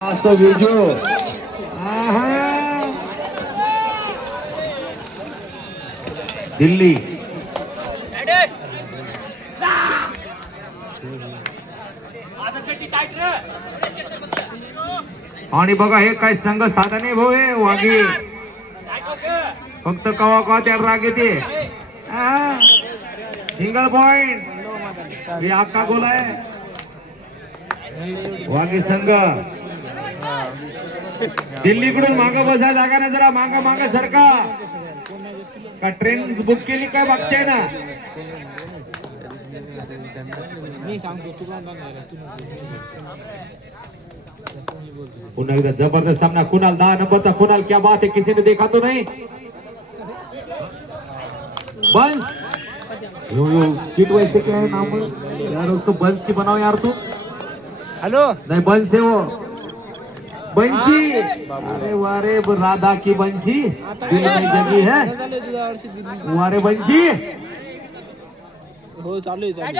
असं विजू दिल्ली आणि बघा हे काय संघ साधा नाही भाऊ हे वागी फक्त कवा कवा त्या राग येते सिंगल पॉइंट हे अक्का गोल आहे वागी संघ दिल्लीकडून मागं बसा जागा ना जरा मागं मागं सरका का ट्रेन बुक केली काय बघताय ना मी सांगतो तुला पुन्हा एकदा जबरदस्त सामना कुणाल 10 नंबरचा कुणाल क्या बात है किसी ने देखा तो नहीं बंस यो सीट वैसे क्या है नाम यार उसको बंस की बनाओ यार तू हेलो नहीं बंस है वो बंसी अरे वारे राधा की बंसी दिल में जगी है वारे बंसी हो चालू आहे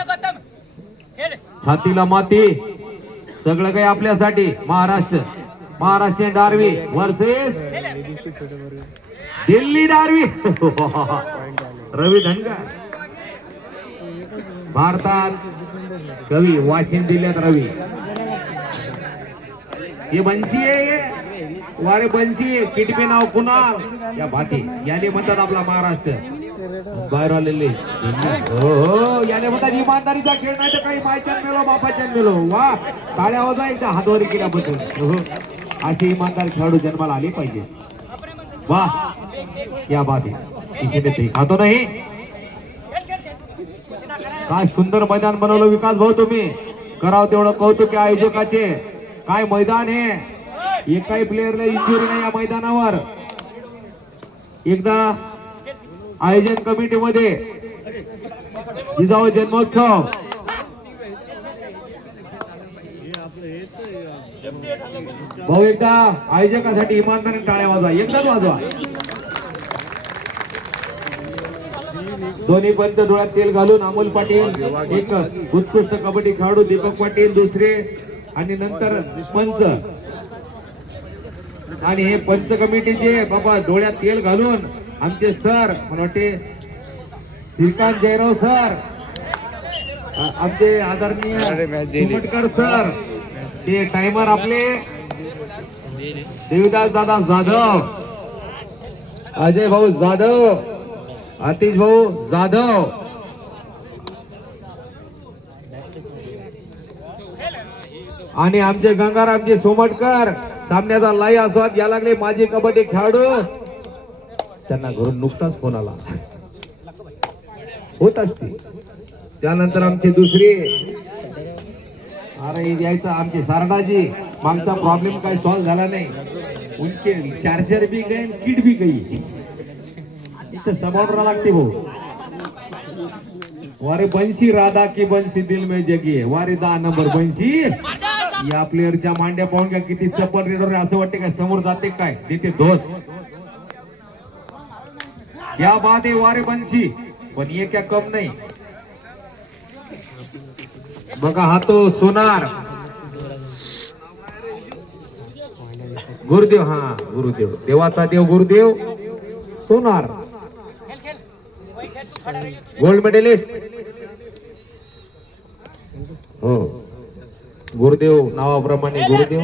छातीला माती सगळं काही आपल्यासाठी महाराष्ट्रीयन डार्वी वर्सेस दिल्ली डार्वी रवी धनगर भारतात कवी वाशिम जिल्ह्यात रवी हे बंसी आहे वारे बंसी किटपे नाव कुणाल या भाती याने म्हणतात आपला महाराष्ट्र बाहेर आलेले हो हो याने म्हणतात इमानदारीचा खेळ नाही तर काही मायच्यात मेलो बापाच्यात मेलो वा टाळ्या वाजवायच्या हातवारी केल्याबद्दल हो अशी इमानदार खेळाडू जन्माला आली पाहिजे वा या बात आहे ते खातो नाही काय सुंदर मैदान बनवलं विकास भाऊ तुम्ही करावं तेवढं कौतुक आयोजकाचे काय मैदान आहे एकाही प्लेयरला इंजुरी नाही या मैदानावर एकदा आयोजन कमिटीमध्ये जिजाऊ जन्मोत्सव भाऊ एकदा आयोजकासाठी इमानदारीने टाळ्या वाजवा एकदाच वाजवा दोन्ही पंच डोळ्यात तेल घालून अमोल पाटील एक उत्कृष्ट कबड्डी खेळाडू दीपक पाटील दुसरे आणि नंतर पंच आणि हे पंच कमिटीचे बाबा डोळ्यात तेल घालून आमचे सर मला वाटते श्रीकांत जयराव सर आमचे आदरणीय सुमटकर सर ते टायमर आपले देवीदास दादा जाधव अजय भाऊ जाधव आतिश भाऊ जाधव आणि आमचे गंगारामजी सोमटकर सामन्याचा लाईव्ह आस्वाद घ्यायला लागले माजी कबड्डी खेळाडू त्यांना घरून नुकताच फोन आला होत असते त्यानंतर आमची दुसरी अरे यायचा आमचे सारडाजी मागचा प्रॉब्लेम काही सॉल्व्ह झाला नाही उनके चार्जर भी गए किट भी गई इथं समावरा लागते भाऊ वारे बंशी राधा की बंशी दिल में जगी है वारे 10 नंबर बंशी या प्लेअरच्या मांड्या पाहून का किती चप्पल रेडर असं वाटते काय समोर जाते काय देते दोष क्या बात है वारे बंशी पण ये क्या कम नाही बघा हा तो सोनार गुरुदेव हा गुरुदेव देवाचा देव गुरुदेव सोनार गोल्ड मेडलिस्ट हो गुरुदेव नावाप्रमाणे गुरुदेव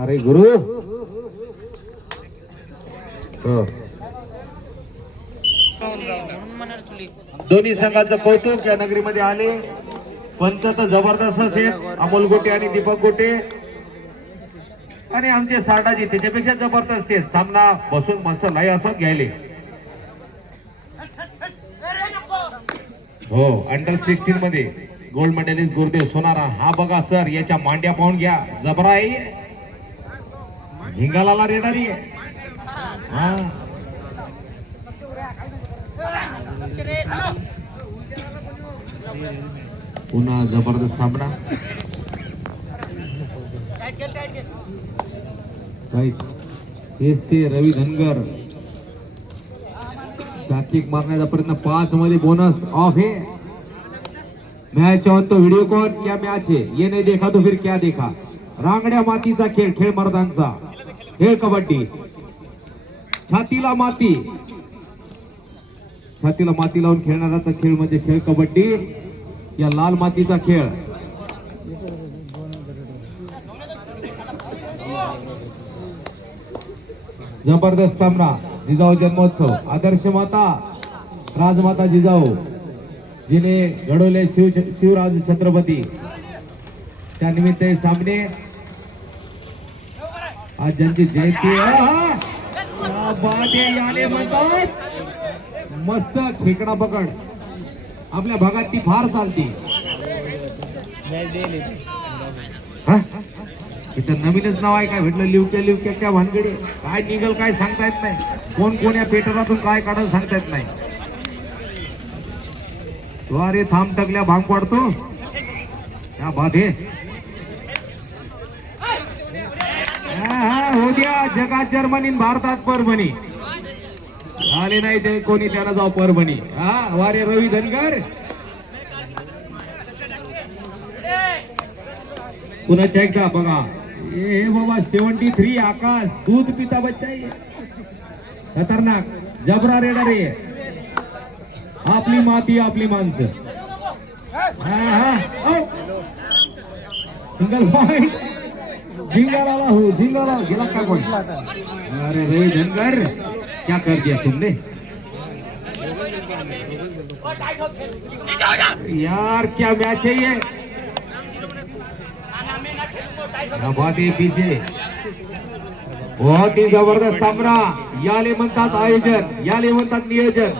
अरे गुरु हो दोन्ही संघाचं कौतुक या नगरीमध्ये आले पंच तर जबरदस्त आहेत अमोल गोटे आणि दीपक गोटे आणि आमचे सारडाजी त्याच्यापेक्षा जबरदस्त आहेत सामना बसून मस्त लाई असं घ्यायले हो अंडर 16 मध्ये गोल्ड मेडलिस्ट गुरुदेव सोनारा हा बघा सर याच्या मांड्या पाहून घ्या जबरा आहे हिंगाला रेडारी आहे हा पुन्हा जबरदस्त सामना हेच ते रवी धनगर किक मारण्याचा प्रयत्न 5 मध्ये बोनस ऑफ आहे मैच ऑन तो वीडियो कॉन क्या मैच है ये नहीं देखा तो फिर क्या देखा. रांगड्या मातीचा खेळ, खेळ मर्दांचा खेळ कबड्डी. छातीला माती, छातीला माती लावून खेळणारा खेळ म्हणजे खेळ कबड्डी. या लाल मातीचा खेळ. जबरदस्त सामना. जिजाऊ जन्मोत्सव, आदर्श माता राजमाता जिजाऊ जिने घडवले शिवराज छत्रपती, त्या निमित्त हे सामने. आज ज्यांची जयंती याने म्हणतात मस्त खेकडा पकड. आपल्या भागात ती फार चालती. इथं नवीनच नाव आहे काय भेटलं, लिवक्या क्या भानगडी. काय निघल काय सांगता येत नाही. कोण कोण या पेटरातून काय काढत सांगता येत नाही. अरे थांब टकल्या भांग पडतो त्या बाधे. हो द्या. जगात जर्मनी, भारतात परभणी. आले नाही ते कोणी त्याला जाऊ परभणी. वारे रवी धनगर पुन्हा एकदा बघा. हे बाबा 73 आकाश दूध पिता बच्चा आहे. खतरनाक जबरा रेडर आहे. आपली माती आपली माणसं. Single point. झिंगाला हो, झिंगाला गेला का कोण. अरे रवी धनगर क्या कर दिया तुमने यार. क्या मैच है ये. बहुत ही पीछे. बहुत ही जबरदस्त सामना. याले म्हणतात आयोजन, याले म्हणतात नियोजन.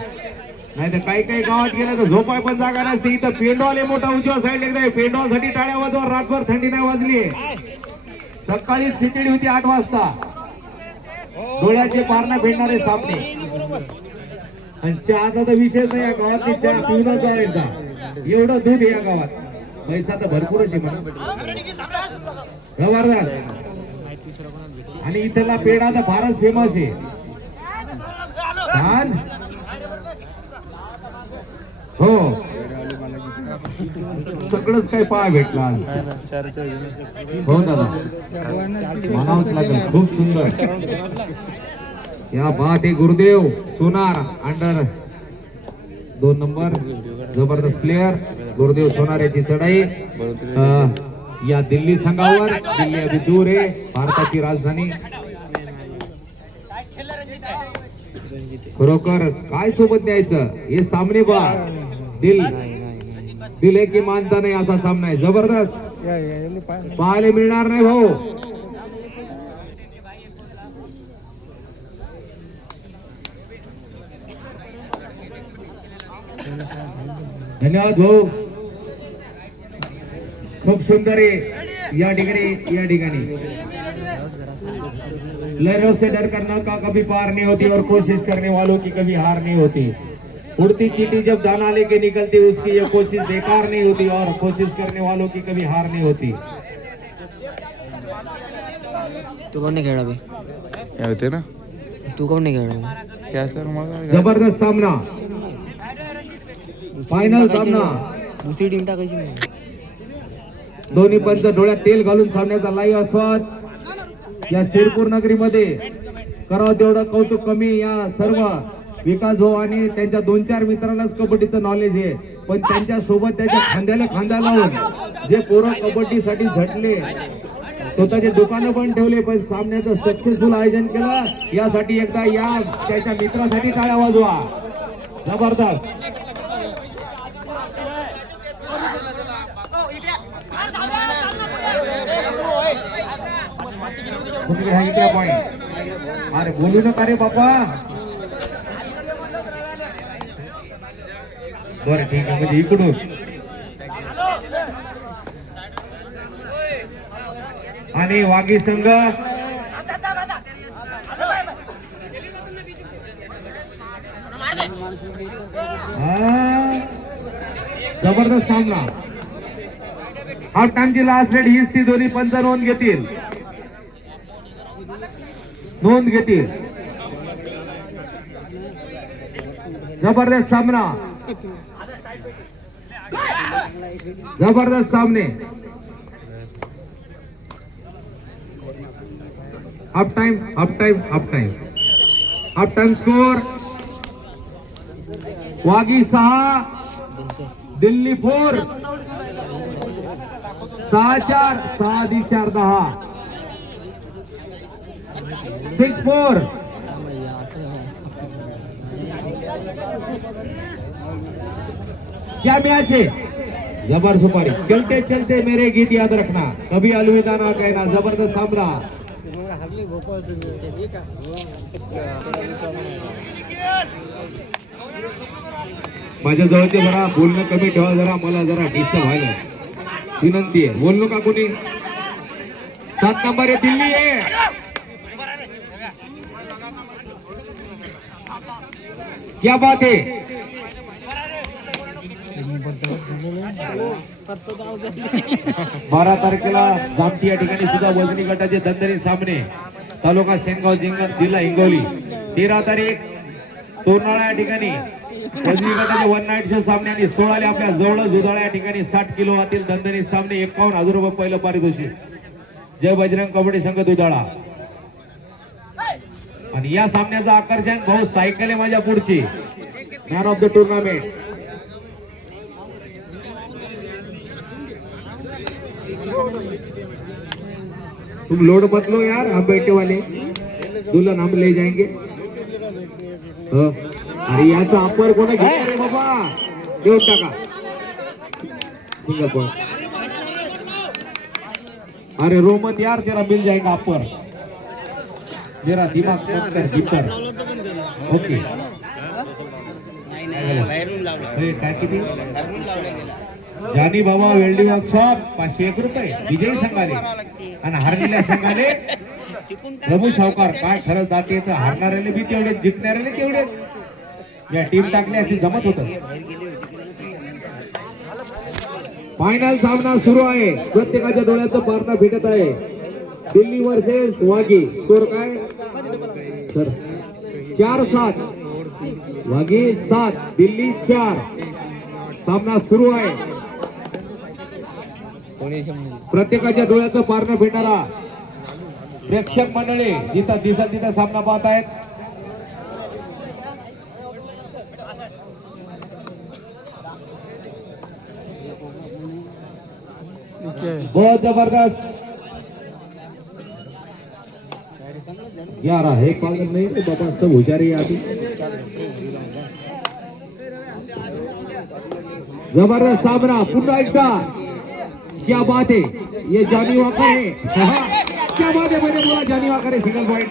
नाही तर काही काही गावात गेलं तर झोपाय पण जागा नसते. इथं पेंडॉल मोठा उजव्या साईड एकदा. पेंडॉल साठी टाळ्या वाजवा. रातभर थंडी नाही वाजली. सकाळी खिचडी होती 8 वाजता. डोळ्याचे पारणं भेटणारे सामने. आणि चहाचा तर विषय नाही. या गावातली चहा पिऊनच एकदा. एवढं दूध या गावात. पैसा तर भरपूरच आहे म्हणा. जबरदस्त. आणि इथला पेढा तर फारच फेमस आहे. छान हो. सगळंच काही पाहा भेटला हो दादा. म्हणावंच लागेल. खूप सुंदर. या बात आहे. गुरुदेव सोनार अंडर 2 नंबर जबरदस्त प्लेयर गुरुदेव सोनार याची चढाई या दिल्ली संघावर. दिल्ली अगदी दूर आहे, भारताची राजधानी. खरोखर काय सोबत द्यायचं हे सामने बा. दिल की मानता नाही असा सामना आहे. जबरदस्त पाहायला मिळणार नाही भाऊ. धन्यवाद भाऊ. खूप सुंदर आहे या ठिकाणी. लहरों से डर करना का कभी पार नहीं होती और कोशिश करने वालों की कभी हार नहीं होती. उड़ती चींटी जब दाना लेके निकलती उसकी ये कोशिश बेकार नहीं होती और कोशिश करने वालों की कभी हार नहीं होती. तू कोण नाही खेळा बे होते ना. तू कोण नाही खेळा. क्या सर मग जबरदस्त सामना. फायनल सामना. दुसरी टीम टाकायची नाही. दोन्ही पंच डोळ्यात तेल घालून सामन्याचा लाईव्ह आस्वाद या शिरपूर नगरीमध्ये करावं तेवढं कौतुक कमी. या सर्व विकास भाऊ आणि त्यांच्या 2-4 मित्रांनाच कबड्डीचं नॉलेज आहे. पण त्यांच्या सोबत त्याच्या खांद्याला खांदा लावून जे पोरं कबड्डीसाठी झटले, स्वतःचे दुकानं पण ठेवले, पण सामन्याचं सक्सेसफुल आयोजन केलं. यासाठी एकदा या त्याच्या मित्रासाठी टाळ्या वाजवा. जबरदस्त. इकडे पॉइंट. अरे बोलू नका रे बापा. बरं ठीक आहे. म्हणजे इकडून आणि वाघी संघ जबरदस्त सामना. हाफ टाइमची लास्ट रेड हीच ती. दोन्ही पंच नोंद घेतील. जबरदस्त सामना. जबरदस्त सामने. Half time score. वागी 6 दिल्ली 4. 6-4 6-4 10. 6-4. क्या मैच है. जबर सुपारी. चलते चलते मेरे गीत याद रखना, कभी अलविदा ना कहना. जबरदस्त सामना. माझ्या जवळचे जरा बोलणं कमी ठेवा, जरा मला जरा डिस्टर्ब व्हायला विनंती आहे. बोललो का कोणी. 7 नंबर आहे दिल्ली आहे. क्या बात है. 12 तारखेला जामठी या ठिकाणी सुद्धा वजनी गटाचे दणदणीत सामने. तालुका शेंगाव जिल्हा हिंगोली. 13 तारीख तोरणाळा या ठिकाणी वजनी गटाचे वन नाईट शो सामने. आणि 16 आपल्या जवळ जुदाळा या ठिकाणी 60 किलो आतील दणदणीत सामने. 51,000 रुपये पहिलं पारितोषिक. जय बजरंग कबड्डी संघ दुधाळा. आणि या सामन्याचं आकर्षण भाऊ सायकल आहे माझ्या पुढची. Man of the tournament. तुम लोड मत लो यार, हम बैठे वाले दुल्हन हम ले जाएंगे. अरे याचा अप्पर कोणी घेतला रे बाबा. देऊन टाका. Single point. अरे रोमत यार, तेरा मिल जाएगा अप्पर. जरा दिमाग कीपर. ओके. काय किती. जानी बाबा वेल्डिंग वर्कशॉप 501 रुपये. विजयी संघाने आणि हरलेल्या संघाने प्रभू सावकार. काय खरंच जाते तर हारणाऱ्याने बी तेवढे, जिंकणाऱ्याने तेवढे. या टीम टाकल्या अशी जमत होत. फायनल सामना सुरू आहे. प्रत्येकाच्या डोळ्याचं पारणं भेटत आहे. दिल्ली वर्सेस वागी. स्कोर काय सर. 4-7 वागी 7 दिल्ली 4. सामना सुरू आहे. प्रत्येकाच्या डोळ्याचं पारणं भेटणारा प्रेक्षक मंडळी जिथं दिसत तिथं सामना पाहत आहेत. बहुत जबरदस्त. 11 एक पागल नहीं तो बाबा सब हुशारी आती. जबरदस्त सामना पुन्हा एकदा. क्या बात है. ये जानी वाकर है. क्या बात है. मैंने बोला जानी वाकर है. Single point.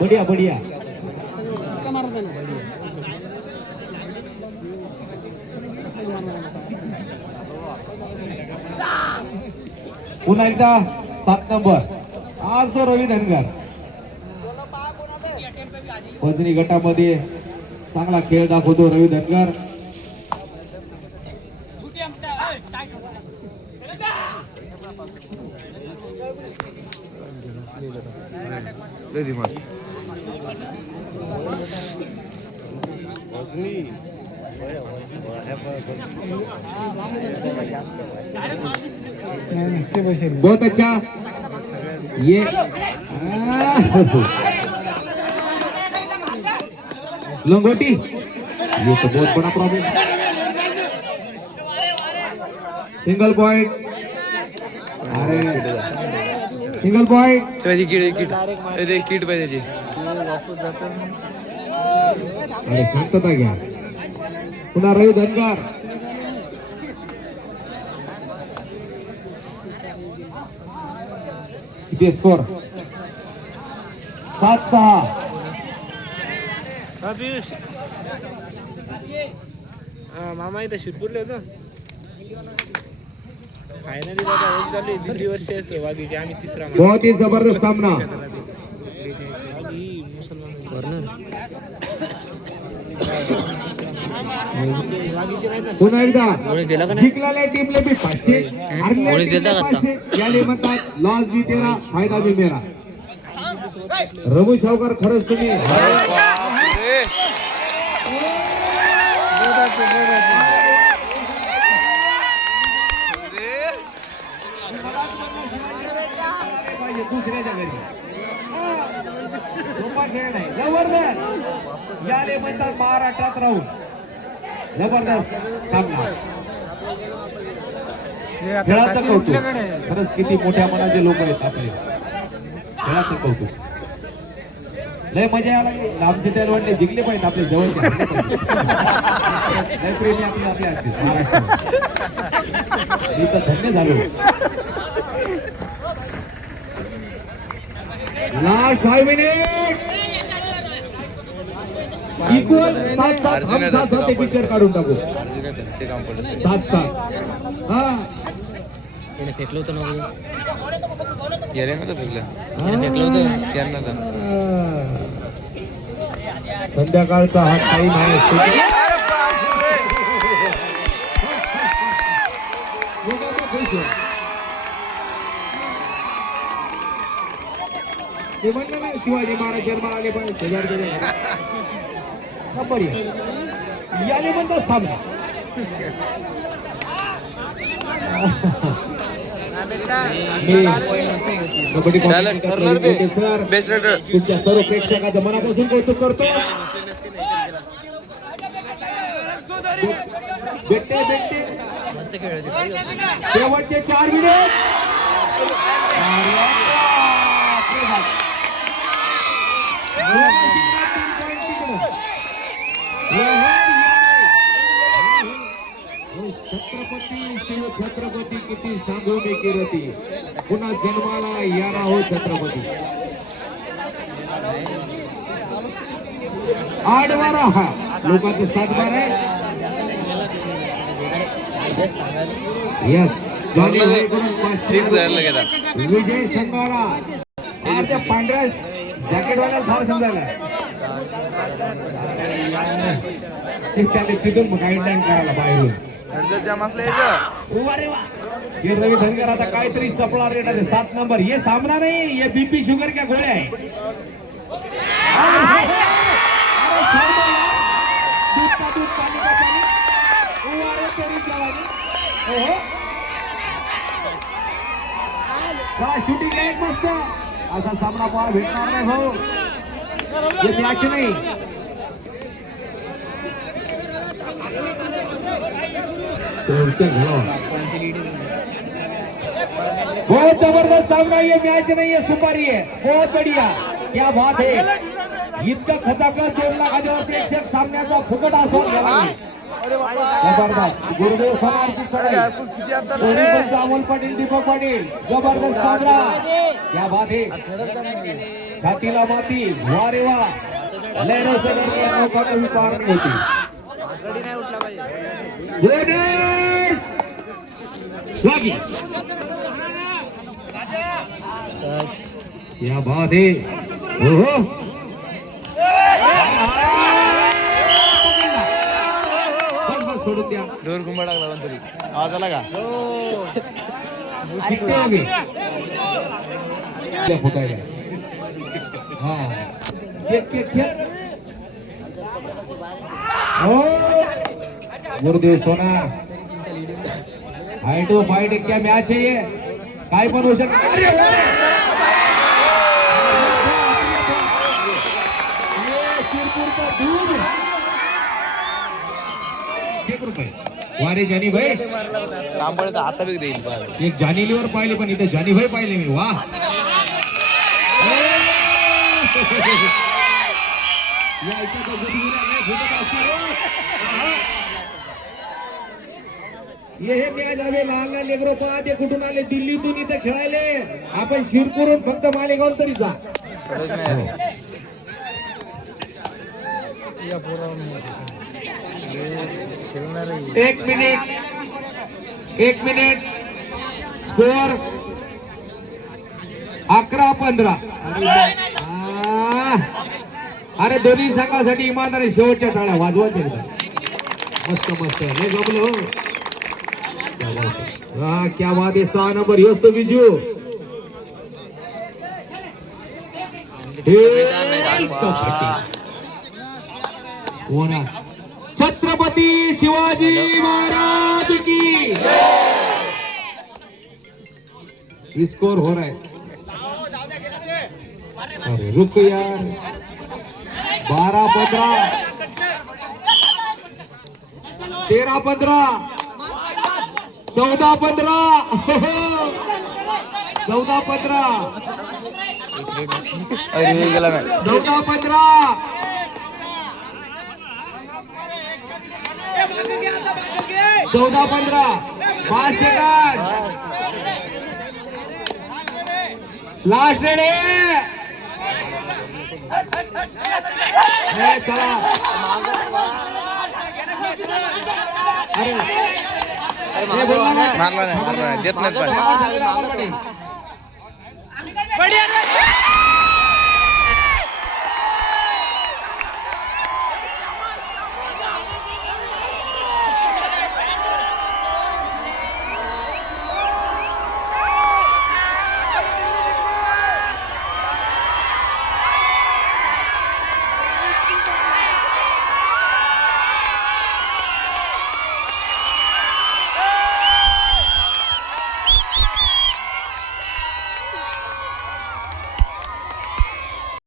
बढ़िया बढ़िया. पुन्हा एकदा 7 नंबर. आज तो रवी धनगर. वजनी गटामध्ये चांगला खेळ दाखवतो रवी धनगर. बहुत अच्छा. ये लंगोटी. ये तो बहुत बड़ा प्रॉब्लम. Single point. अरे सिंगल पॉइंट. किट पाहिजे. अरे शांतता घ्या. पुन्हा रवी धनगर. किती स्कोर. 7-6. मामा इथं शिरपूरले होतं. फायनली चालू आहे. दिल्ली वर्सेस वाघीची. आम्ही 3रा. बहुत ही जबरदस्त सामना. पुन्हा एकदा जिंकलेल्या टीमले बी 500. हरलेल्या 500. याले म्हणतात लॉस भी तेरा फायदा भी मेरा. रघु सावकार खरंच तुम्ही पाहिजे दुसऱ्याच्या घरी सोपा खेळ नाही. जबरदस्त याले म्हणतात महाराष्ट्रात राहून जबरदस्त सामना. खेळाचं कौतुक खरंच किती मोठ्या मनाचे लोक आहेत आपले. खेळाचं कौतुक लय मजा यायला लागली. लांबचे त्याला वाटले जिंकले पाहिजे आपले जवळचे लय प्रेमी आपले आपले असतील महाराष्ट्र. मी तर धन्य झालो. लास्ट 5 मिनिट इक्वल 7-7 पिक्चर काढून टाकू. 7-7 हा त्याने फेकलं होतं ना याने ना फेकलं फेकलं होतं यांना संध्याकाळचा हा टाईम आहे. ते म्हणलं ना शिवाजी महाराज जन्माला आले पाहिजे शेजारचे नंबर याने म्हणतात सामना. कबड्डी बेस्ट रेडर तुमच्या सर्व प्रेक्षकांचं मनापासून कौतुक करतो. भेटते मस्त खेळ होते. शेवटचे 4 मिनिट. छत्रपती शिव छत्रपती किती सांगू मी किरती पुन्हा जन्माला यारा हो छत्रपती. 8-12 हा लोकांचं 7-12 आहे. यस ठीक जायला गेला. विजय संघाला त्या पांढऱ्या जॅकेटवाला फार समजायला त्याने चिडून गाईडलाईन करायला बाहेरून. ये रवी धनगर आता काहीतरी चपळा रेट आहे. 7 नंबर ये सामना नाही ये बीपी शुगर क्या गोळ्या आहे. शूटिंग लाईट मस्त असा सामना पाहा भेटणार नाही भाऊ. हे मॅच नाही. बहुत जबरदस्त सामना ये मैच नहीं है सुपारी है बहुत बढ़िया क्या बात है. इतकं खचाखच 2 लाखाच्या प्रेक्षक सामन्याचा फुकट आस्वाद घ्यावा. जबरदस्त गुरुदेव अमोल पाटील दीपक पाटील जबरदस्त सामना क्या बात है. छातीला माती वा रे वा लहरों पार होती. क्या बात है. ओहो सोडून द्या. डोर घुमा टाकला तरी आवाज आला का? फुटायला हा गुरुदेव सोना फाइट टू फाइट क्या मैच है ये काय पण होऊ शकत. वारे जानी भाई काम पडत आता बी देईल. एक जानीलीवर पाहिले पण इथे जानी भाई पाहिले मी. वा हे मॅच आले लहान लहान लेकरं पहा ते कुठून आले दिल्लीतून इथे खेळायले. आपण शिरपूरून फक्त मालेगाव तरी जा. 1 मिनिट स्कोर 11-15. अरे दोन्ही संघासाठी इमानदारी शेवटच्या टाळ्या वाजवायच्या. मस्त मस्त हे जमलं हो. हा क्या बात आहे. 6 नंबर योच तो बिजू छत्रपती शिवाजी महाराज की स्कोर हो रहा है. अरे रुक यार. 12-15 13-15 14-15 14-15 अरे गेला नाही 14-15 14-15 5 सेकंद लास्ट रेडे. चला अरे मारला नाही देत नाही पण बढिया